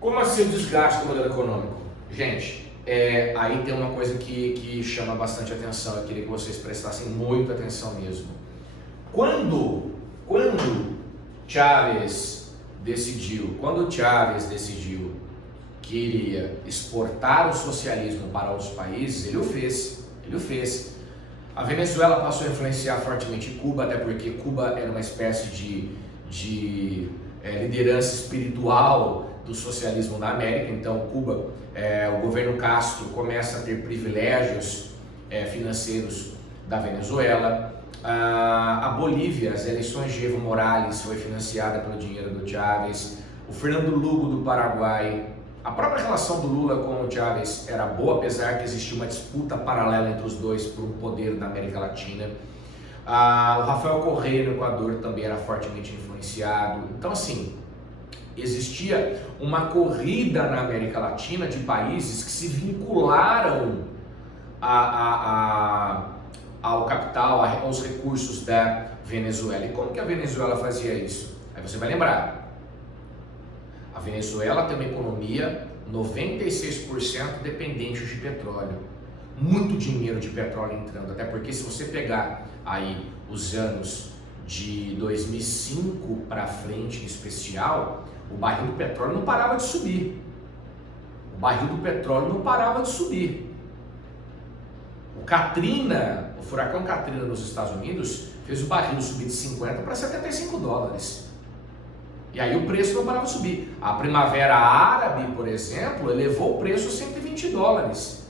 Como assim o desgaste do modelo econômico? Gente, aí tem uma coisa que chama bastante atenção, eu queria que vocês prestassem muita atenção mesmo. Quando Chávez decidiu que iria exportar o socialismo para outros países, ele o fez. A Venezuela passou a influenciar fortemente Cuba, até porque Cuba era uma espécie de liderança espiritual do socialismo na América. Então Cuba, o governo Castro começa a ter privilégios financeiros da Venezuela. A Bolívia, as eleições de Evo Morales foi financiada pelo dinheiro do Chávez. O Fernando Lugo do Paraguai, a própria relação do Lula com o Chávez era boa, apesar que existia uma disputa paralela entre os dois por um poder na América Latina. O Rafael Correa no Equador também era fortemente influenciado. Então assim, existia uma corrida na América Latina de países que se vincularam ao capital, aos recursos da Venezuela. E como que a Venezuela fazia isso? Aí você vai lembrar, a Venezuela tem uma economia 96% dependente de petróleo. Muito dinheiro de petróleo entrando, até porque se você pegar aí os anos de 2005 para frente em especial, o barril do petróleo não parava de subir. O furacão Katrina nos Estados Unidos fez o barril subir de 50 para 75 dólares. E aí o preço não parava de subir. A Primavera Árabe, por exemplo, elevou o preço a 120 dólares.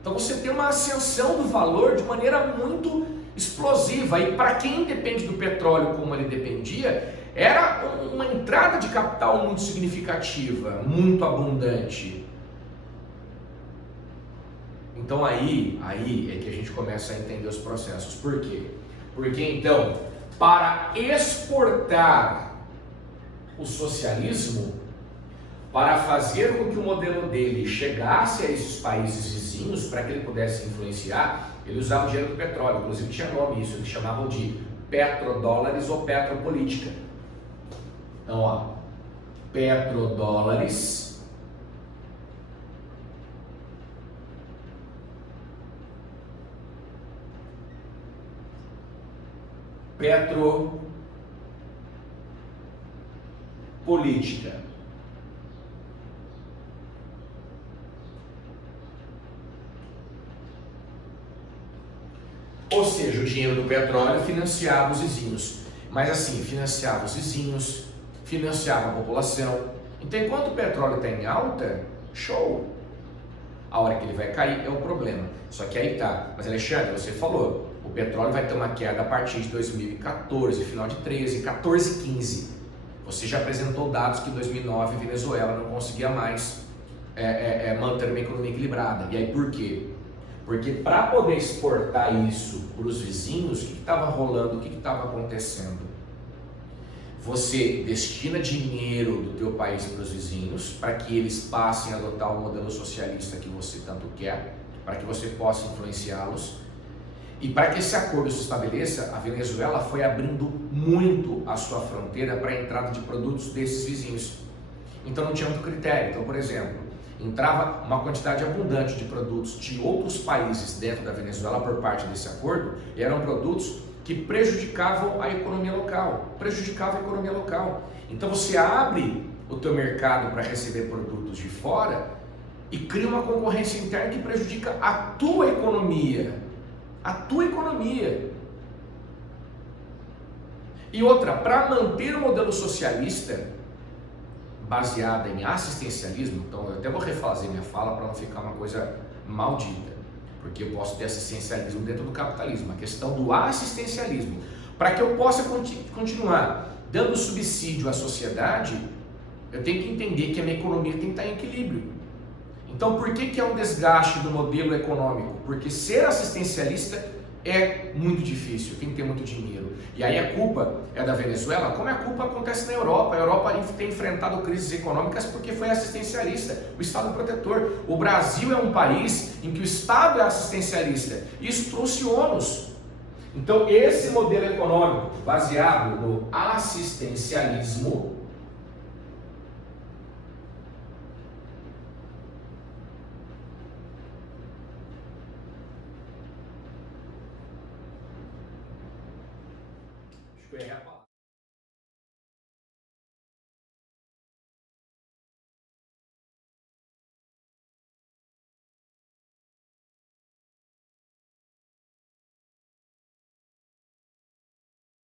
Então você tem uma ascensão do valor de maneira muito explosiva. E para quem depende do petróleo como ele dependia, era uma entrada de capital muito significativa, muito abundante. Então aí é que a gente começa a entender os processos. Por quê? Porque então, para exportar o socialismo, para fazer com que o modelo dele chegasse a esses países vizinhos, para que ele pudesse influenciar, ele usava o dinheiro do petróleo, inclusive tinha nome isso, eles chamavam de petrodólares ou petropolítica. Então, ó, petrodólares, petropolítica. Ou seja, o dinheiro do petróleo financiava os vizinhos. Mas assim, financiava os vizinhos, financiava a população. Então, enquanto o petróleo está em alta, show. A hora que ele vai cair é o problema. Só que aí tá. Mas Alexandre, você falou, o petróleo vai ter uma queda a partir de 2014, final de 13, 14, 15. Você já apresentou dados que em 2009 a Venezuela não conseguia mais manter uma economia equilibrada. E aí por quê? Porque para poder exportar isso para os vizinhos, o que estava rolando, o que estava acontecendo? Você destina dinheiro do teu país para os vizinhos, para que eles passem a adotar o modelo socialista que você tanto quer, para que você possa influenciá-los. E para que esse acordo se estabeleça, a Venezuela foi abrindo muito a sua fronteira para a entrada de produtos desses vizinhos. Então não tinha muito critério. Então, por exemplo, entrava uma quantidade abundante de produtos de outros países dentro da Venezuela por parte desse acordo, e eram produtos que prejudicavam a economia local, Então você abre o teu mercado para receber produtos de fora e cria uma concorrência interna que prejudica a tua economia, E outra, para manter o modelo socialista baseada em assistencialismo, então eu até vou refazer minha fala para não ficar uma coisa maldita, porque eu posso ter assistencialismo dentro do capitalismo, a questão do assistencialismo, para que eu possa continuar dando subsídio à sociedade, eu tenho que entender que a minha economia tem que estar em equilíbrio. Então por que é um desgaste do modelo econômico? Porque ser assistencialista é muito difícil, tem que ter muito dinheiro. E aí a culpa é da Venezuela, como a culpa acontece na Europa. A Europa tem enfrentado crises econômicas porque foi assistencialista, o Estado protetor. O Brasil é um país em que o Estado é assistencialista. Isso trouxe ônus. Então esse modelo econômico baseado no assistencialismo é a palavra.